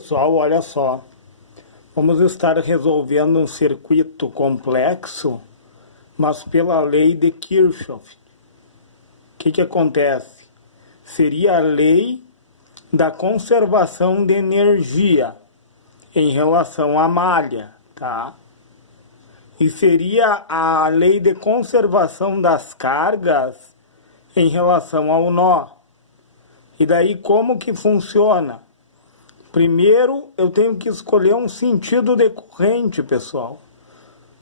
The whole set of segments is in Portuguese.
Pessoal, olha só, vamos estar resolvendo um circuito complexo, mas pela lei de Kirchhoff. O que acontece? Seria a lei da conservação de energia em relação à malha, tá? E seria a lei de conservação das cargas em relação ao nó. E daí como que funciona? Primeiro, eu tenho que escolher um sentido de corrente, pessoal.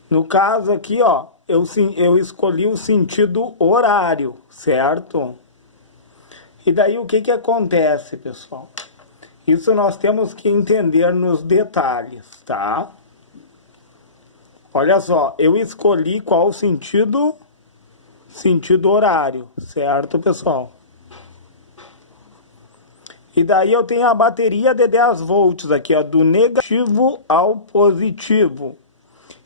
No caso aqui, ó, eu escolhi o sentido horário, certo? E daí o que acontece, pessoal? Isso nós temos que entender nos detalhes, tá? Olha só, eu escolhi qual sentido? Sentido horário, certo, pessoal? E daí eu tenho a bateria de 10 volts aqui, ó, do negativo ao positivo.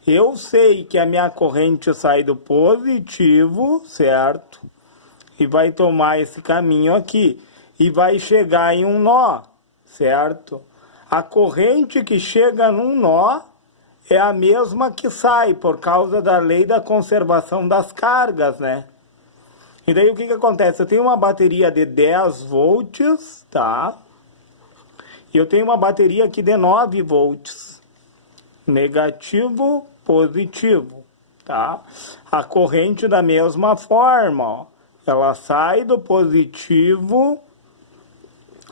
Eu sei que a minha corrente sai do positivo, certo? E vai tomar esse caminho aqui. E vai chegar em um nó, certo? A corrente que chega num nó é a mesma que sai, por causa da lei da conservação das cargas, né? E daí o que acontece? Eu tenho uma bateria de 10 volts, tá? E eu tenho uma bateria aqui de 9 volts. Negativo, positivo, tá? A corrente da mesma forma, ó. Ela sai do positivo,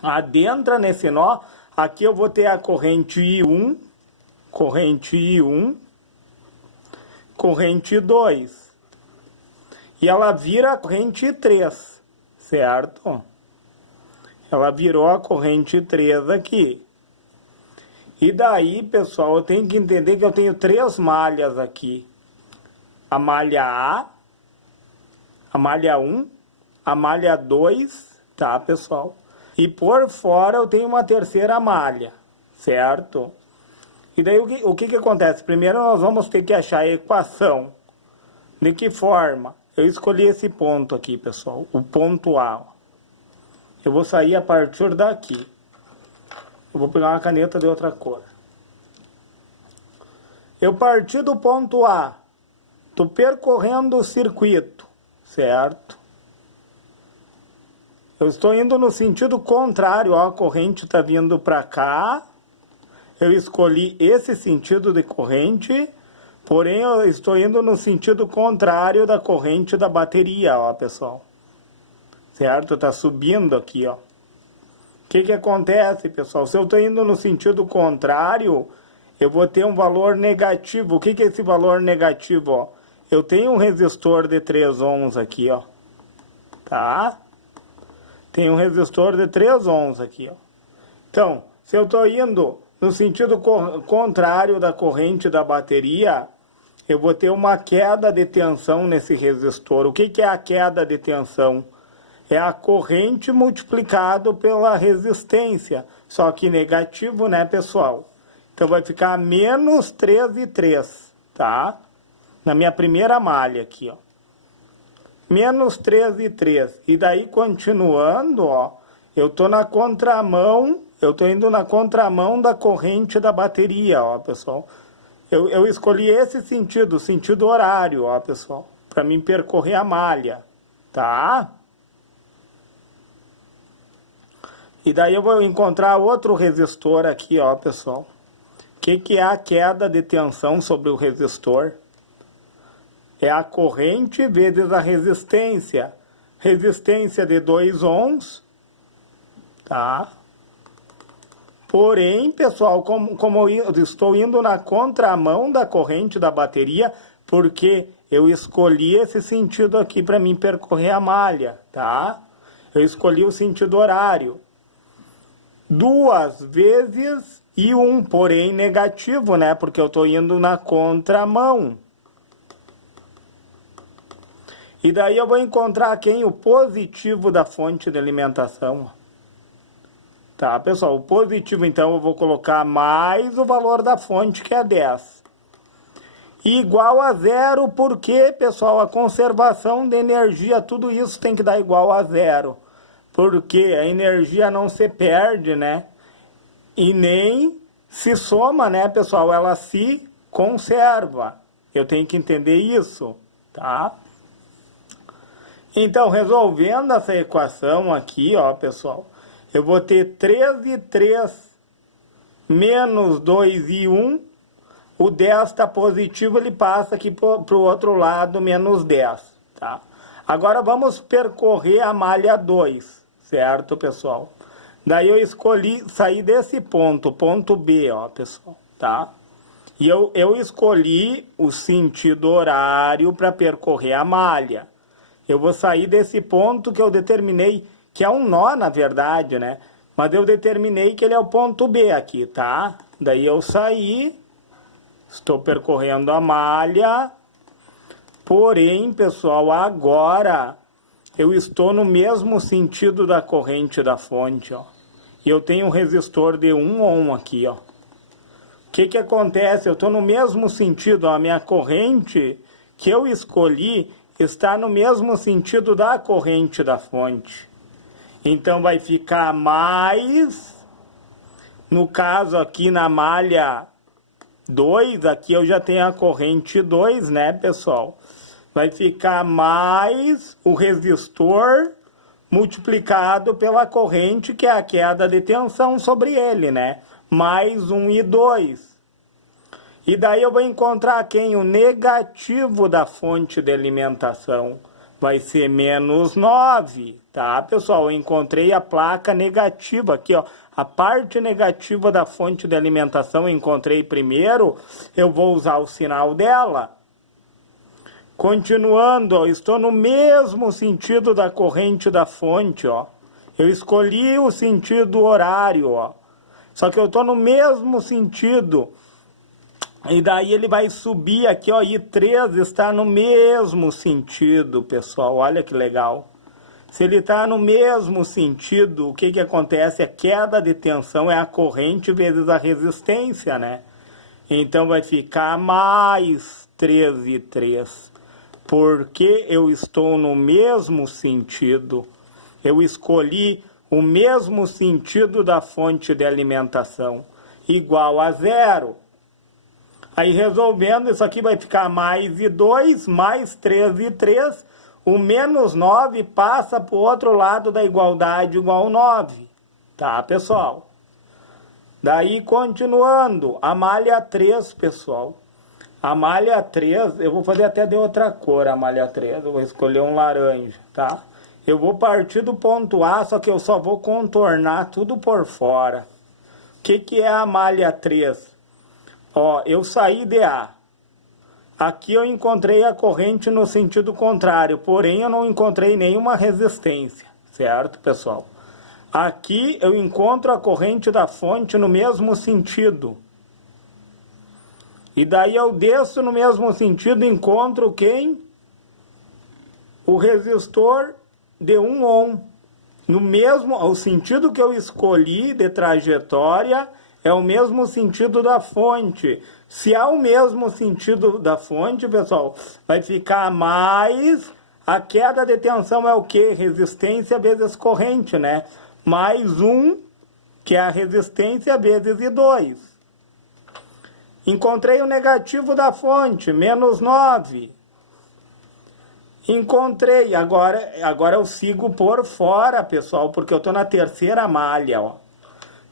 adentra nesse nó. Aqui eu vou ter a corrente I1, corrente I1, corrente 2. E ela vira a corrente 3, certo? Ela virou a corrente 3 aqui. E daí, pessoal, eu tenho que entender que eu tenho 3 malhas aqui. A malha A, a malha 1, a malha 2, tá, pessoal? E por fora eu tenho uma terceira malha, certo? E daí o que acontece? Primeiro nós vamos ter que achar a equação. De que forma? Eu escolhi esse ponto aqui, pessoal, o ponto A. Eu vou sair a partir daqui. Eu vou pegar uma caneta de outra cor. Eu parti do ponto A. Estou percorrendo o circuito, certo? Eu estou indo no sentido contrário, ó, a corrente está vindo para cá. Eu escolhi esse sentido de corrente. Porém, eu estou indo no sentido contrário da corrente da bateria, ó, pessoal. Certo? Está subindo aqui, ó. O que acontece, pessoal? Se eu estou indo no sentido contrário, eu vou ter um valor negativo. O que é esse valor negativo, ó? Eu tenho um resistor de 3 ohms aqui, ó. Tá? Tem um resistor de 3 ohms aqui, ó. Então, se eu estou indo no sentido contrário da corrente da bateria, eu vou ter uma queda de tensão nesse resistor. O que é a queda de tensão? É a corrente multiplicado pela resistência, só que negativo, né, pessoal? Então vai ficar menos 13,3, tá? Na minha primeira malha aqui, ó. Menos 13,3. E daí, continuando, ó, eu tô na contramão. Eu estou indo na contramão da corrente da bateria, ó, pessoal. Eu escolhi esse sentido, o sentido horário, ó, pessoal, para mim percorrer a malha, tá? E daí eu vou encontrar outro resistor aqui, ó, pessoal. O que é a queda de tensão sobre o resistor? É a corrente vezes a resistência. Resistência de 2 ohms, tá? Porém, pessoal, como eu estou indo na contramão da corrente da bateria, porque eu escolhi esse sentido aqui para mim percorrer a malha, tá? Eu escolhi o sentido horário. 2 vezes I1, porém negativo, né? Porque eu estou indo na contramão. E daí eu vou encontrar quem? O positivo da fonte de alimentação. Tá, pessoal, o positivo, então, eu vou colocar mais o valor da fonte, que é 10. Igual a 0, porque, pessoal, a conservação de energia, tudo isso tem que dar igual a 0. Porque a energia não se perde, né? e nem se soma, né, pessoal? Ela se conserva. Eu tenho que entender isso, tá? Então, resolvendo essa equação aqui, ó, pessoal, eu vou ter 3 e 3 menos 2 e 1. O 10 está positivo, ele passa aqui para o outro lado, menos 10, tá? Agora vamos percorrer a malha 2, certo, pessoal? Daí eu escolhi sair desse ponto, ponto B, ó, pessoal, tá? E eu escolhi o sentido horário para percorrer a malha. Eu vou sair desse ponto que eu determinei, que é um nó, na verdade, né? Mas eu determinei que ele é o ponto B aqui, tá? Daí eu saí, estou percorrendo a malha, porém, pessoal, agora eu estou no mesmo sentido da corrente da fonte, ó. E eu tenho um resistor de 1 ohm aqui, ó. O que acontece? Eu estou no mesmo sentido, ó, a minha corrente que eu escolhi está no mesmo sentido da corrente da fonte. Então vai ficar mais, no caso aqui na malha 2, aqui eu já tenho a corrente 2, né, pessoal? Vai ficar mais o resistor multiplicado pela corrente, que é a queda de tensão sobre ele, né? Mais 1 e 2. E daí eu vou encontrar quem? O negativo da fonte de alimentação. Vai ser menos 9, tá, pessoal? Eu encontrei a placa negativa aqui, ó. A parte negativa da fonte de alimentação eu encontrei primeiro, eu vou usar o sinal dela. Continuando, ó, estou no mesmo sentido da corrente da fonte, ó. Eu escolhi o sentido horário, ó. Só que eu estou no mesmo sentido. E daí ele vai subir aqui, ó, e 3 está no mesmo sentido, pessoal. Olha que legal. Se ele está no mesmo sentido, o que acontece? A queda de tensão é a corrente vezes a resistência, né? Então vai ficar mais 3 e 3. Porque eu estou no mesmo sentido. Eu escolhi o mesmo sentido da fonte de alimentação, igual a 0. Aí resolvendo, isso aqui vai ficar mais e 2, mais 3 e 3. O menos 9 passa para o outro lado da igualdade, igual a 9. Tá, pessoal? Daí, continuando, a malha 3, pessoal. A malha 3, eu vou fazer até de outra cor a malha 3. Eu vou escolher um laranja, tá? Eu vou partir do ponto A, só que eu só vou contornar tudo por fora. O que é a malha 3? Ó, eu saí de A. Aqui eu encontrei a corrente no sentido contrário, porém eu não encontrei nenhuma resistência, certo, pessoal? Aqui eu encontro a corrente da fonte no mesmo sentido. E daí eu desço no mesmo sentido e encontro quem? O resistor de 1 ohm. No mesmo, o sentido que eu escolhi de trajetória é o mesmo sentido da fonte. Se é o mesmo sentido da fonte, pessoal, vai ficar mais... A queda de tensão é o quê? Resistência vezes corrente, né? Mais 1, que é a resistência, vezes I2. Encontrei o negativo da fonte, menos 9. Encontrei. Agora eu sigo por fora, pessoal, porque eu estou na terceira malha, ó.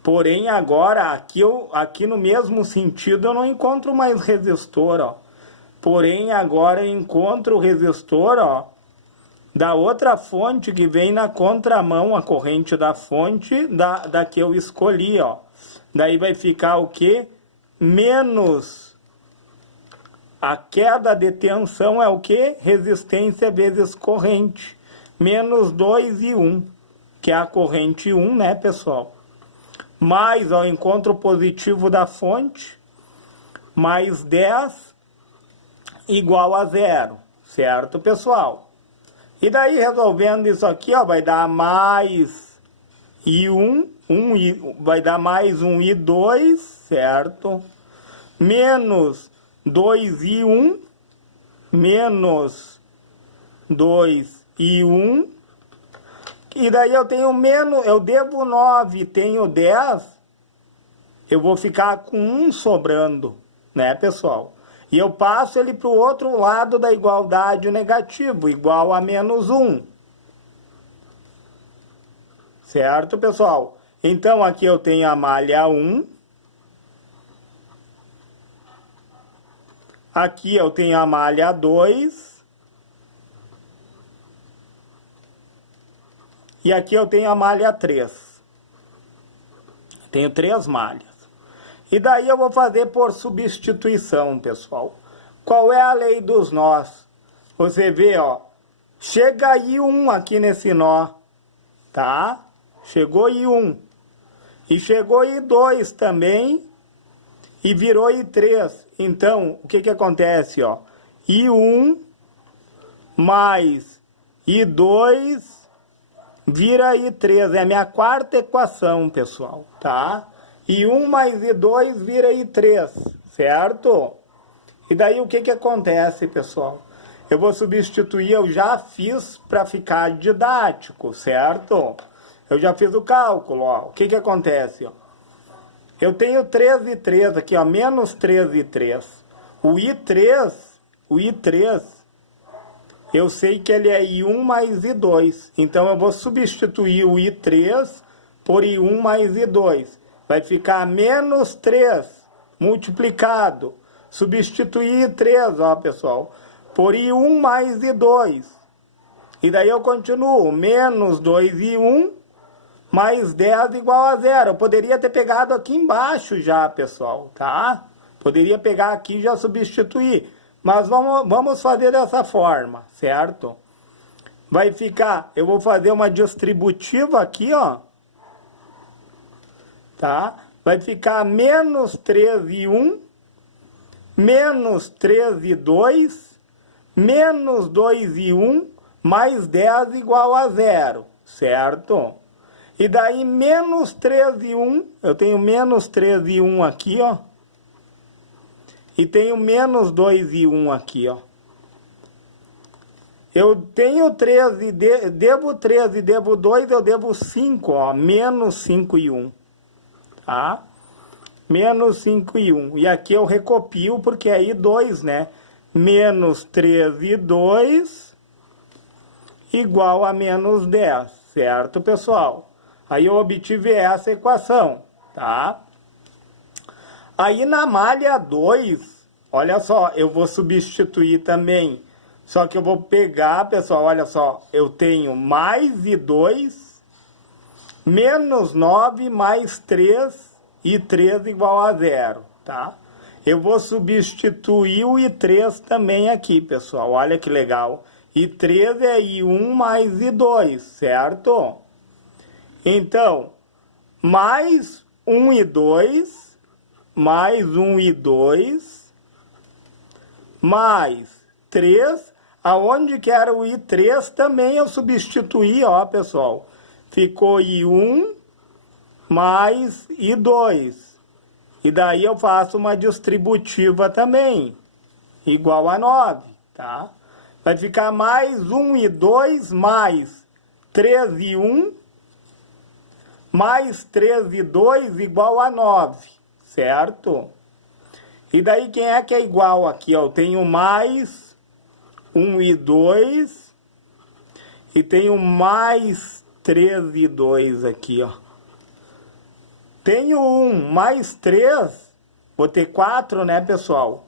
Porém, agora, aqui no mesmo sentido, eu não encontro mais resistor, ó. Porém, agora eu encontro o resistor, ó, da outra fonte que vem na contramão, a corrente da fonte da que eu escolhi, ó. Daí vai ficar o quê? Menos a queda de tensão é o quê? Resistência vezes corrente. Menos 2 e 1, que é a corrente 1, né, pessoal? Mais ao encontro positivo da fonte, mais 10 igual a 0, certo, pessoal? E daí, resolvendo isso aqui, ó, vai dar mais I1, vai dar mais 1 e 2, certo? Menos 2 e 1, menos 2 e 1. E daí eu tenho menos, eu devo 9, tenho 10. eu vou ficar com 1 sobrando, né, pessoal? E eu passo ele para o outro lado da igualdade negativo, igual a menos 1. Certo, pessoal? Então, aqui eu tenho a malha 1. Aqui eu tenho a malha 2. E aqui eu tenho a malha 3. Tenho 3 malhas. E daí eu vou fazer por substituição, pessoal. Qual é a lei dos nós? Você vê, ó. Chega aí 1 aqui nesse nó, tá? Chegou aí 1. E chegou aí 2 também. E virou aí 3. Então, o que que acontece, ó? I1 mais I2 vira I3. É a minha quarta equação, pessoal, tá? I1 mais I2 vira I3, certo? E daí o que que acontece, pessoal? Eu vou substituir, eu já fiz para ficar didático, certo? Eu já fiz o cálculo, ó. O que que acontece, ó? Eu tenho 3 e 3 aqui, ó, menos 3 e 3. O I3, eu sei que ele é I1 mais I2. Então, eu vou substituir o I3 por I1 mais I2. Vai ficar menos 3 multiplicado. Substituir I3, ó, pessoal, por I1 mais I2. E daí eu continuo, menos 2I1 mais 10 igual a 0. Eu poderia ter pegado aqui embaixo já, pessoal, tá? Poderia pegar aqui e já substituir. Mas vamos fazer dessa forma, certo? Vai ficar, eu vou fazer uma distributiva aqui, ó. Tá? Vai ficar menos 3 e 1, menos 3 e 2, menos 2 e 1, mais 10 igual a 0, certo? E daí, menos 3 e 1, eu tenho menos 3 e 1 aqui, ó. E tenho menos 2 e 1 aqui, ó. Eu tenho 3 e devo 3 e devo 2, eu devo 5, ó. Menos 5 e 1, tá? Menos 5 e 1. E aqui eu recopio porque é I2, né? Menos 3 e 2 igual a menos 10, certo, pessoal? Aí eu obtive essa equação, tá? Aí na malha 2, olha só, eu vou substituir também. Só que eu vou pegar, pessoal, olha só, eu tenho mais I2, menos 9 mais 3, e 3 igual a 0, tá? Eu vou substituir o I3 também aqui, pessoal, olha que legal. I3 é I1 mais I2, certo? Então, mais 1 e 2, mais 1 e 2, mais 3, aonde que era o I3 também eu substituí, ó, pessoal. Ficou I1 mais I2. E daí eu faço uma distributiva também, igual a 9, tá? Vai ficar mais 1 e 2, mais 3 e 1, mais 3 e 2 igual a 9, certo? E daí quem é que é igual aqui, ó? Eu tenho mais 1 e 2 e tenho mais 3 e 2 aqui, ó. Tenho 1 mais 3, vou ter 4, né, pessoal?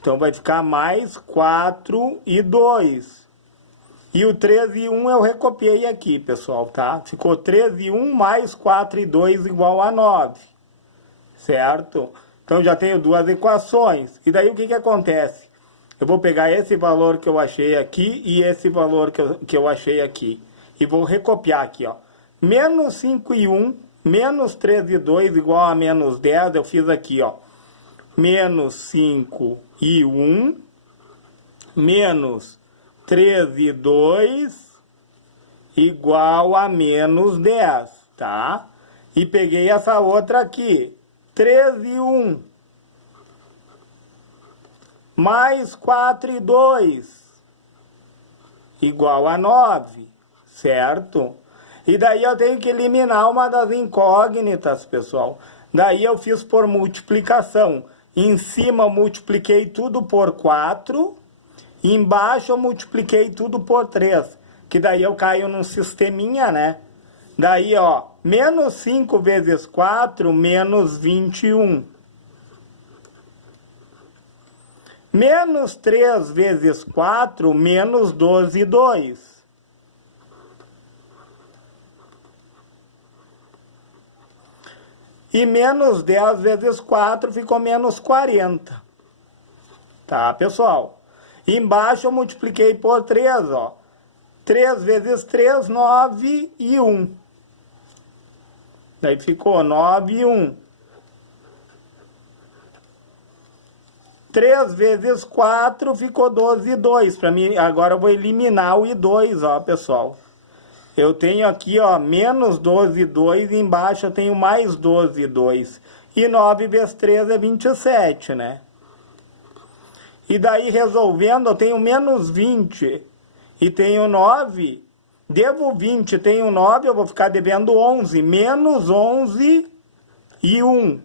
Então vai ficar mais 4 e 2. E o 3 e 1 eu recopiei aqui, pessoal, tá? Ficou 3 e 1 mais 4 e 2 igual a 9. Certo? Então já tenho duas equações. E daí o que que acontece? Eu vou pegar esse valor que eu achei aqui e esse valor que eu achei aqui. E vou recopiar aqui, ó. Menos 5 e 1, menos 3 e 2 igual a menos 10. Eu fiz aqui, ó. Menos 5 e 1, menos 3 e 2 igual a menos 10, tá? E peguei essa outra aqui, 3 e 1 mais 4 e 2 igual a 9, certo? E daí eu tenho que eliminar uma das incógnitas, pessoal. Daí eu fiz por multiplicação. Em cima eu multipliquei tudo por 4. Embaixo eu multipliquei tudo por 3. Que daí eu caio num sisteminha, né? Daí, ó, menos 5 vezes 4, menos 21. Menos 3 vezes 4, menos 12,2. E menos 10 vezes 4 ficou menos 40. Tá, pessoal? Embaixo eu multipliquei por 3, ó. 3 vezes 3, 9 e 1. Daí ficou 9 e 1. 3 vezes 4 ficou 12 e 2. Para mim, agora eu vou eliminar o I2, ó, pessoal. Eu tenho aqui, ó, menos 12 e 2, e embaixo eu tenho mais 12 e 2. E 9 vezes 3 é 27, né? E daí, resolvendo, eu tenho menos 20 e tenho 9. Devo 20, tenho 9, eu vou ficar devendo 11. Menos 11 e 1.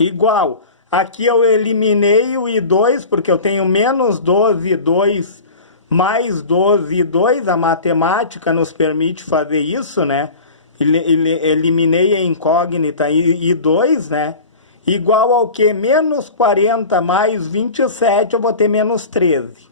Igual. Aqui eu eliminei o I2, porque eu tenho menos 12 e 2 mais 12 e 2. A matemática nos permite fazer isso, né? Eliminei a incógnita I2, né? Igual ao que? Menos 40 mais 27, eu vou ter menos 13.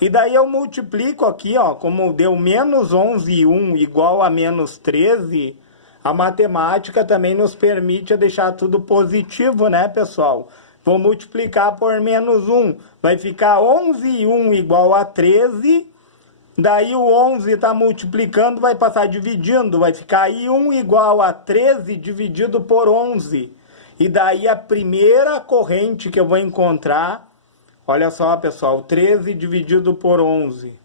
E daí eu multiplico aqui, ó, como deu menos 11 e 1 igual a menos 13, a matemática também nos permite deixar tudo positivo, né, pessoal? Vou multiplicar por menos 1, vai ficar 11 e 1 igual a 13, daí o 11 está multiplicando, vai passar dividindo, vai ficar I1 igual a 13 dividido por 11. E daí a primeira corrente que eu vou encontrar, olha só, pessoal, 13 dividido por 11.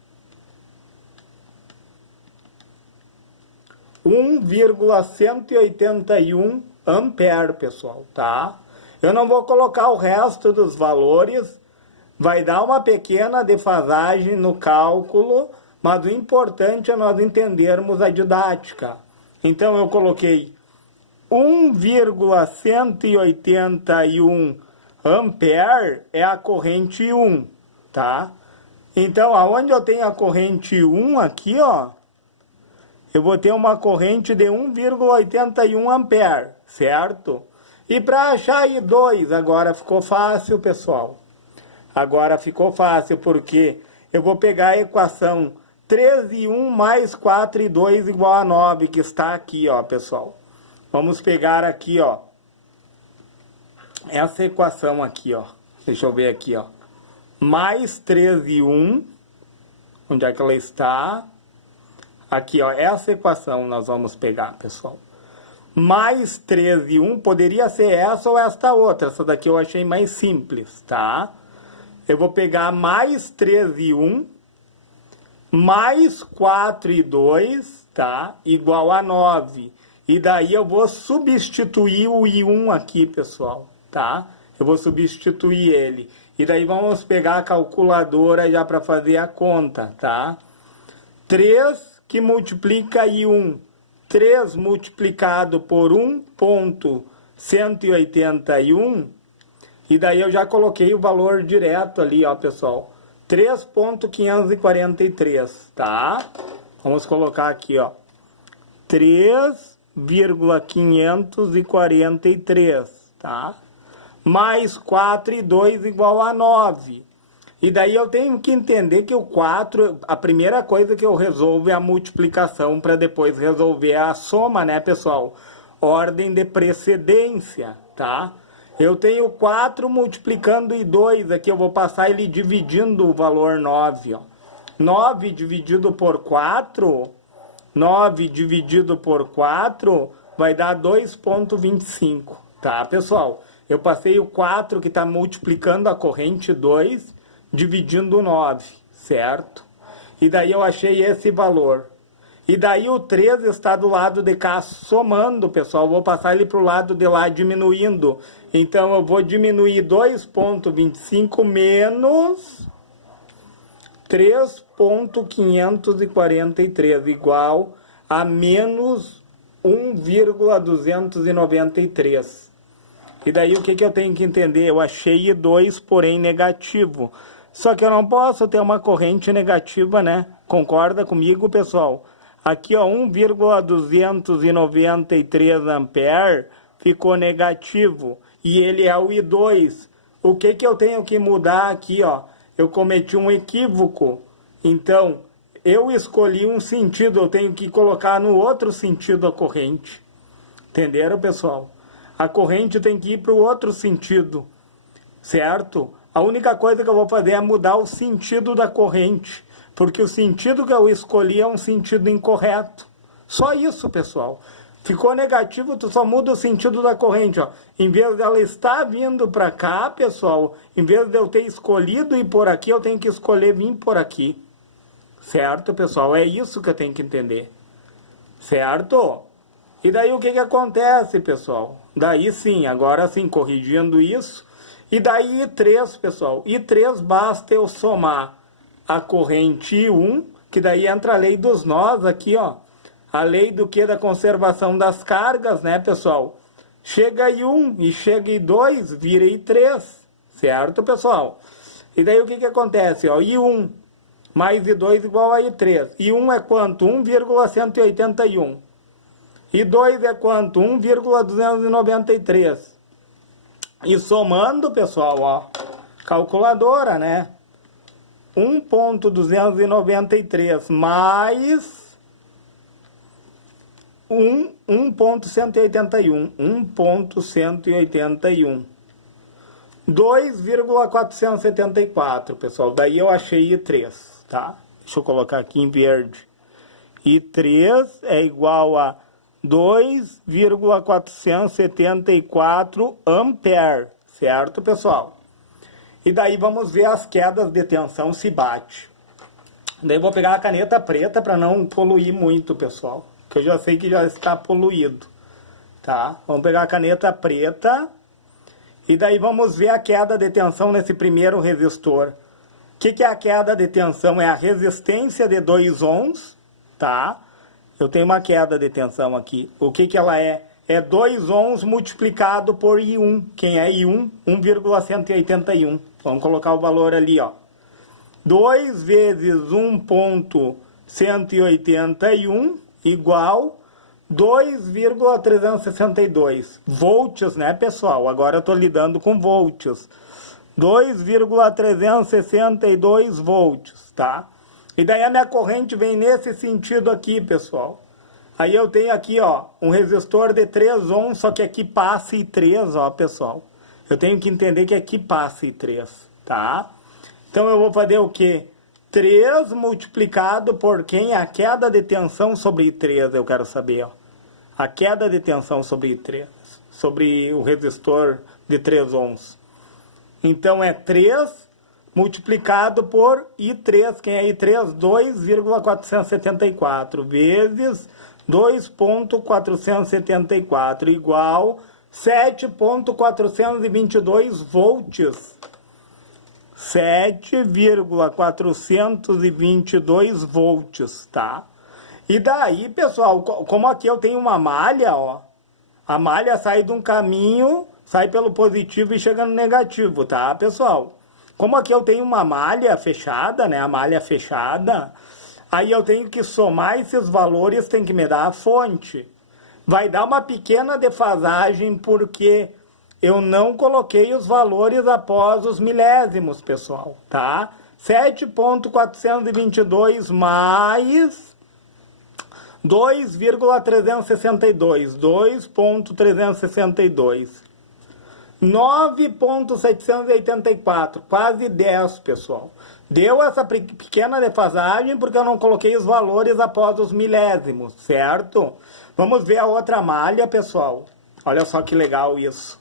1,181 ampere, pessoal, tá? Eu não vou colocar o resto dos valores, vai dar uma pequena defasagem no cálculo, mas o importante é nós entendermos a didática. Então eu coloquei 1,181 ampere é a corrente 1, tá? Então, aonde eu tenho a corrente 1 aqui, ó, eu vou ter uma corrente de 1,81 ampere, certo? E para achar I2, agora ficou fácil, pessoal. Agora ficou fácil, porque eu vou pegar a equação 3 e 1 mais 4 e 2 igual a 9, que está aqui, ó, pessoal. Vamos pegar aqui, ó, essa equação aqui, ó. Deixa eu ver aqui, ó. Mais 3 e 1. Onde é que ela está? Aqui, ó. Essa equação nós vamos pegar, pessoal. Mais 3 e 1. Poderia ser essa ou esta outra. Essa daqui eu achei mais simples, tá? Eu vou pegar mais 3 e 1. Mais 4 e 2, tá? Igual a 9. E daí eu vou substituir o I1 aqui, pessoal, tá? Eu vou substituir ele. E daí vamos pegar a calculadora já para fazer a conta, tá? 3 que multiplica I1. 3 multiplicado por 1,181. E daí eu já coloquei o valor direto ali, ó, pessoal. 3,543, tá? Vamos colocar aqui, ó. 3,543, tá? Mais 4 e 2 igual a 9. E daí eu tenho que entender que o 4, a primeira coisa que eu resolvo é a multiplicação para depois resolver a soma, né, pessoal? Ordem de precedência, tá? Eu tenho 4 multiplicando e 2, aqui eu vou passar ele dividindo o valor 9, ó. 9 dividido por 4... 9 dividido por 4 vai dar 2,25, tá, pessoal? Eu passei o 4 que está multiplicando a corrente 2, dividindo 9, certo? E daí eu achei esse valor. E daí o 3 está do lado de cá somando, pessoal. Eu vou passar ele para o lado de lá diminuindo. Então eu vou diminuir 2,25 menos 3,543 igual a menos 1,293. E daí o que eu tenho que entender? Eu achei I2, porém negativo. Só que eu não posso ter uma corrente negativa, né? Concorda comigo, pessoal? Aqui, ó, 1,293 ampere ficou negativo. E ele é o I2. O que eu tenho que mudar aqui, ó? Eu cometi um equívoco. Então, eu escolhi um sentido, eu tenho que colocar no outro sentido a corrente. Entenderam, pessoal? A corrente tem que ir para o outro sentido, certo? A única coisa que eu vou fazer é mudar o sentido da corrente, porque o sentido que eu escolhi é um sentido incorreto. Só isso, pessoal. Ficou negativo, tu só muda o sentido da corrente, ó. Em vez dela estar vindo para cá, pessoal, em vez de eu ter escolhido ir por aqui, eu tenho que escolher vir por aqui. Certo, pessoal? É isso que eu tenho que entender. Certo? E daí o que acontece, pessoal? Daí sim, agora sim, corrigindo isso. E daí I3, pessoal. I3 basta eu somar a corrente I1, que daí entra a lei dos nós aqui, ó. A lei do que? Da conservação das cargas, né, pessoal? Chega I1 e chega I2, vira I3. Certo, pessoal? E daí o que acontece, ó? I1 mais I2 igual a I3. I1 é quanto? 1,181. I2 é quanto? 1,293. E somando, pessoal, ó, calculadora, né? 1,293 mais 1,181. 1,181. 2,474, pessoal. Daí eu achei I3, tá? Deixa eu colocar aqui em verde. I3 é igual a 2,474 ampere, certo, pessoal? E daí vamos ver as quedas de tensão se bate. Daí eu vou pegar a caneta preta para não poluir muito, pessoal, que eu já sei que já está poluído, tá? Vamos pegar a caneta preta e daí vamos ver a queda de tensão nesse primeiro resistor. O que é a queda de tensão? É a resistência de 2 ohms, tá? Eu tenho uma queda de tensão aqui. O que ela é? É 2 ohms multiplicado por I1. Quem é I1? 1,181. Vamos colocar o valor ali, ó. 2 vezes 1,181 igual 2,362. Volts, né, pessoal? Agora eu estou lidando com volts. 2,362 volts, tá? E daí a minha corrente vem nesse sentido aqui, pessoal. Aí eu tenho aqui, ó, um resistor de 3 ohms, só que aqui passa I3, ó, pessoal. Eu tenho que entender que aqui passa I3, tá? Então eu vou fazer o quê? 3 multiplicado por quem? A queda de tensão sobre I3, eu quero saber, ó. A queda de tensão sobre I3, sobre o resistor de 3 ohms. Então é 3 multiplicado por I3, quem é I3? 2,474 vezes 2,474 igual 7,422 volts. 7,422 volts, tá? E daí, pessoal, como aqui eu tenho uma malha, ó, a malha sai de um caminho, sai pelo positivo e chega no negativo, tá, pessoal? Como aqui eu tenho uma malha fechada, né, a malha fechada, aí eu tenho que somar esses valores, tem que me dar a fonte. Vai dar uma pequena defasagem porque eu não coloquei os valores após os milésimos, pessoal, tá? 7,422 mais 2,362, 2,362. 9,784, quase 10, pessoal. Deu essa pequena defasagem porque eu não coloquei os valores após os milésimos, certo? Vamos ver a outra malha, pessoal. Olha só que legal isso.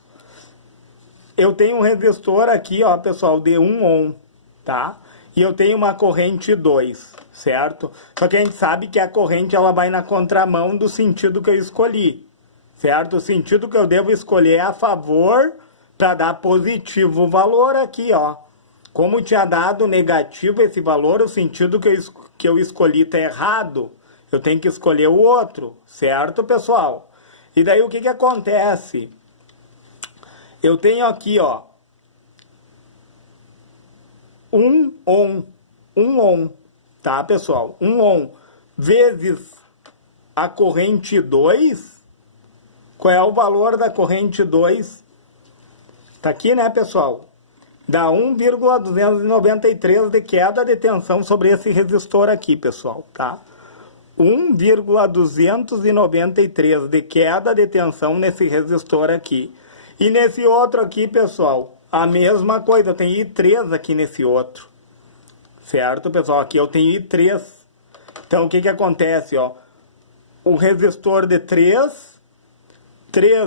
Eu tenho um resistor aqui, ó, pessoal, de 1 ohm, tá? E eu tenho uma corrente 2, certo? Só que a gente sabe que a corrente ela vai na contramão do sentido que eu escolhi, certo? O sentido que eu devo escolher é a favor para dar positivo o valor aqui, ó. Como tinha dado negativo esse valor, o sentido que eu escolhi está errado. Eu tenho que escolher o outro, certo, pessoal? E daí o que acontece? Eu tenho aqui, ó, um ohm, tá, pessoal? Um ohm vezes a corrente 2. Qual é o valor da corrente 2? Tá aqui, né, pessoal? Dá 1,293 de queda de tensão sobre esse resistor aqui, pessoal, tá? 1,293 de queda de tensão nesse resistor aqui. E nesse outro aqui, pessoal, a mesma coisa. Eu tenho I3 aqui nesse outro. Certo, pessoal? Aqui eu tenho I3. Então, o que acontece, ó? O resistor de 3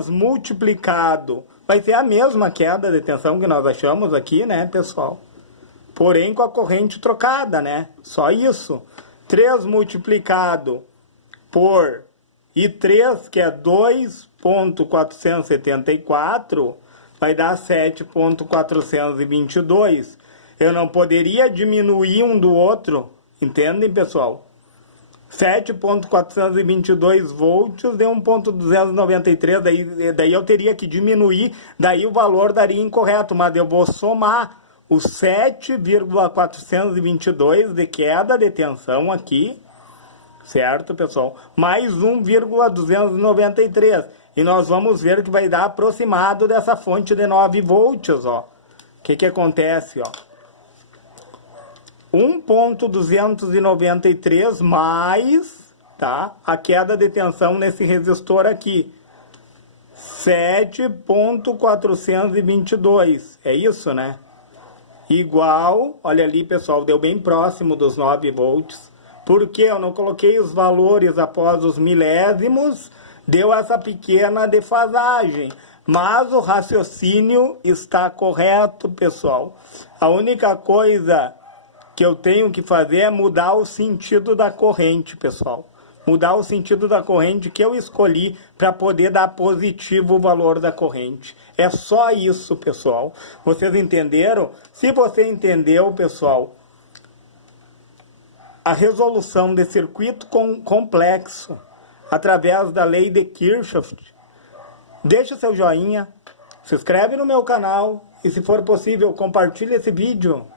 multiplicado vai ser a mesma queda de tensão que nós achamos aqui, né, pessoal? Porém, com a corrente trocada, né? Só isso. 3 multiplicado por I3, que é 2,474, vai dar 7,422. Eu não poderia diminuir um do outro, entendem, pessoal? 7,422 volts de 1,293, daí eu teria que diminuir, daí o valor daria incorreto, mas eu vou somar os 7,422 de queda de tensão aqui, certo, pessoal? Mais 1,293. E nós vamos ver que vai dar aproximado dessa fonte de 9 volts, ó. O que acontece, ó? 1,293 mais, tá? A queda de tensão nesse resistor aqui. 7,422. É isso, né? Igual, olha ali, pessoal, deu bem próximo dos 9 volts. Porque eu não coloquei os valores após os milésimos, deu essa pequena defasagem. Mas o raciocínio está correto, pessoal. A única coisa que eu tenho que fazer é mudar o sentido da corrente, pessoal. Mudar o sentido da corrente que eu escolhi para poder dar positivo o valor da corrente. É só isso, pessoal. Vocês entenderam? Se você entendeu, pessoal, a resolução de circuito complexo através da lei de Kirchhoff, deixa seu joinha, se inscreve no meu canal e, se for possível, compartilhe esse vídeo.